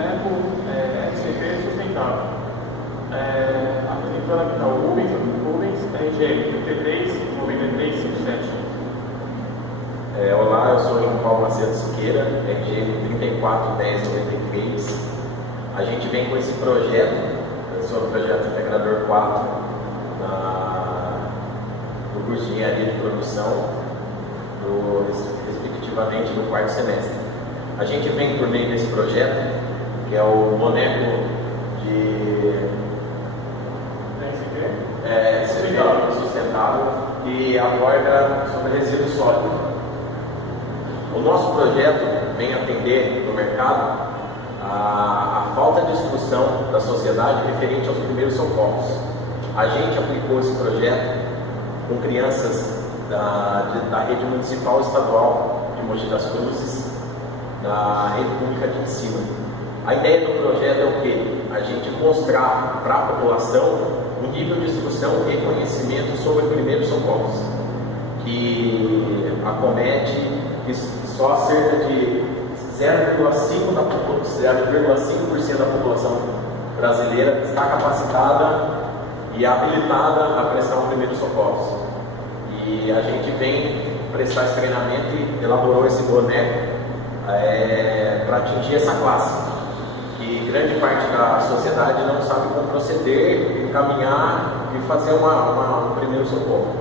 boneco RCP sustentável. Apresentando aqui está o Rubens RGL 339357. Olá, eu sou João Paulo Macedo Siqueira, RGL 341093. A gente vem com esse projeto, sobre o projeto Integrador 4, no curso de Engenharia de Produção, respectivamente no quarto semestre. A gente vem por meio desse projeto, que é o boneco de sustentável, que aborda sobre resíduo sólido. O nosso projeto vem atender no mercado a falta de instrução da sociedade referente aos primeiros socorros. A gente aplicou esse projeto com crianças da rede municipal e estadual de Mogi das Cruzes, da rede pública de ensino. A ideia do projeto é o quê? A gente mostrar para a população um nível de instrução e conhecimento sobre primeiros socorros, que acomete só cerca de 0,5% da população brasileira está capacitada e habilitada a prestar um primeiro socorros. E a gente vem prestar esse treinamento e elaborou esse boneco para atingir essa classe, que grande parte da sociedade não sabe como proceder, encaminhar e fazer um primeiro socorro.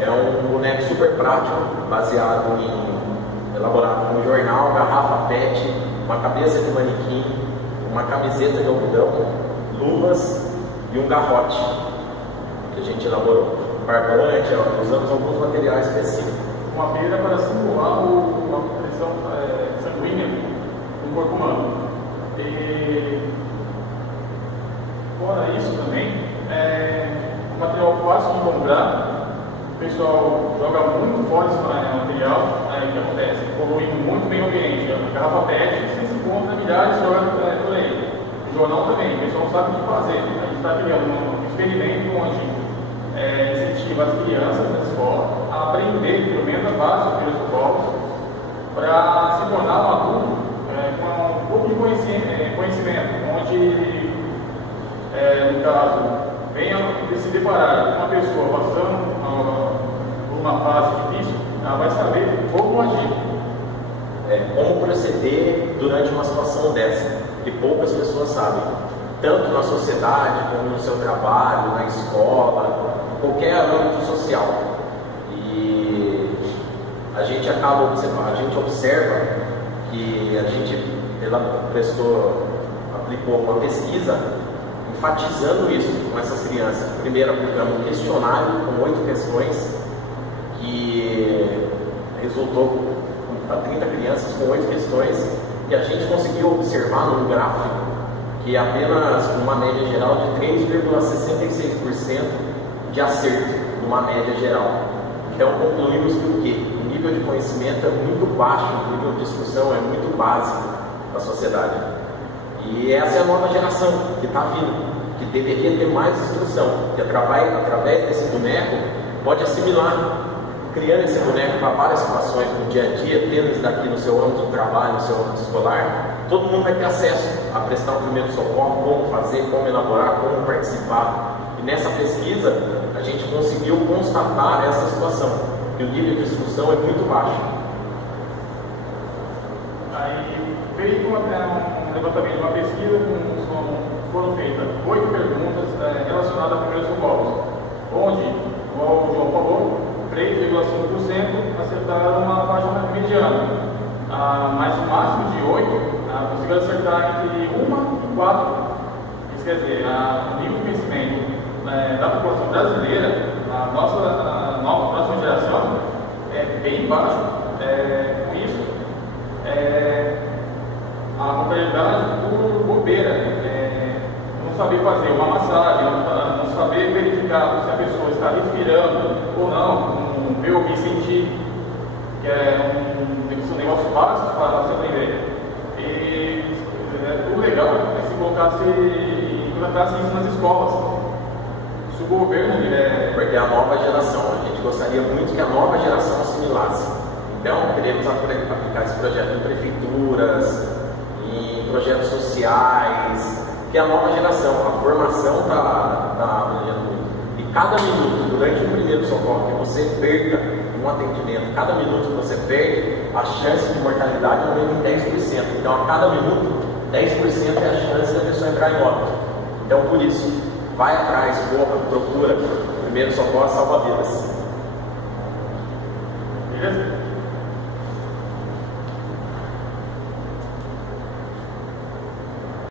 É um boneco super prático, elaborado com um jornal, garrafa PET, uma cabeça de manequim, uma camiseta de algodão, luvas e um garrote que a gente elaborou. Barbante, usamos alguns materiais específicos. Uma beira para simular uma pressão sanguínea no corpo humano. E fora isso também, um material fácil de comprar. O pessoal joga muito fora esse material, aí o que acontece? Poluindo muito bem o ambiente. A garrafa PET, você se encontra milhares de horas por aí. O jornal também, o pessoal não sabe o que fazer. A gente está criando um experimento onde incentiva as crianças da escola a aprender, pelo menos a base dos primeiros socorros, para se tornar um adulto com um pouco de conhecimento, onde, no caso, venha se deparar com uma pessoa passando por uma fase difícil, ela vai saber como agir. Como proceder durante uma situação dessa, que poucas pessoas sabem, tanto na sociedade, como no seu trabalho, na escola, qualquer âmbito social. E a gente observa que a gente aplicou uma pesquisa enfatizando isso com essas crianças. Primeiro, aplicamos um questionário com 8 questões, que resultou para 30 crianças com 8 questões, e a gente conseguiu observar num gráfico que apenas uma média geral de 3,66% de acerto, numa média geral. Então concluímos que o nível de conhecimento é muito baixo, o nível de discussão é muito básico da sociedade. E essa é a nova geração que está vindo, que deveria ter mais instrução, que através desse boneco pode assimilar, criando esse boneco para várias situações no dia a dia, tendo isso daqui no seu âmbito de trabalho, no seu âmbito escolar. Todo mundo vai ter acesso a prestar um primeiro socorro, como fazer, como elaborar, como participar. E nessa pesquisa a gente conseguiu constatar essa situação, que o nível de instrução é muito baixo. Aí veio um levantamento de uma pesquisa, foram feitas 8 perguntas relacionadas a primeiros socorros, onde, como o João falou, 3,5% acertaram uma faixa mediana, mas o máximo de 8 conseguiu acertar entre 1 e 4. Isso quer dizer, o nível de conhecimento da população brasileira, a nossa geração, é bem baixo. Com isso, a mortalidade por bobeira, não saber fazer uma massagem, não saber verificar se a pessoa está respirando ou não, ver, ouvir, sentir, que são negócios básicos para se aprender. E o legal é se implantasse isso nas escolas. Se o governo porque a nova geração, a gente gostaria muito que a nova geração assimilasse. Então, queremos aplicar esse projeto em prefeituras, em projetos sociais. sociais, que é a nova geração, a formação está abrangendo muito. E cada minuto, durante o primeiro socorro, que você perca um atendimento, cada minuto que você perde, a chance de mortalidade aumenta em 10%. Então, a cada minuto, 10% é a chance da pessoa entrar em óbito. Então, por isso, vai atrás, corra, procura. Primeiro socorro salva vidas.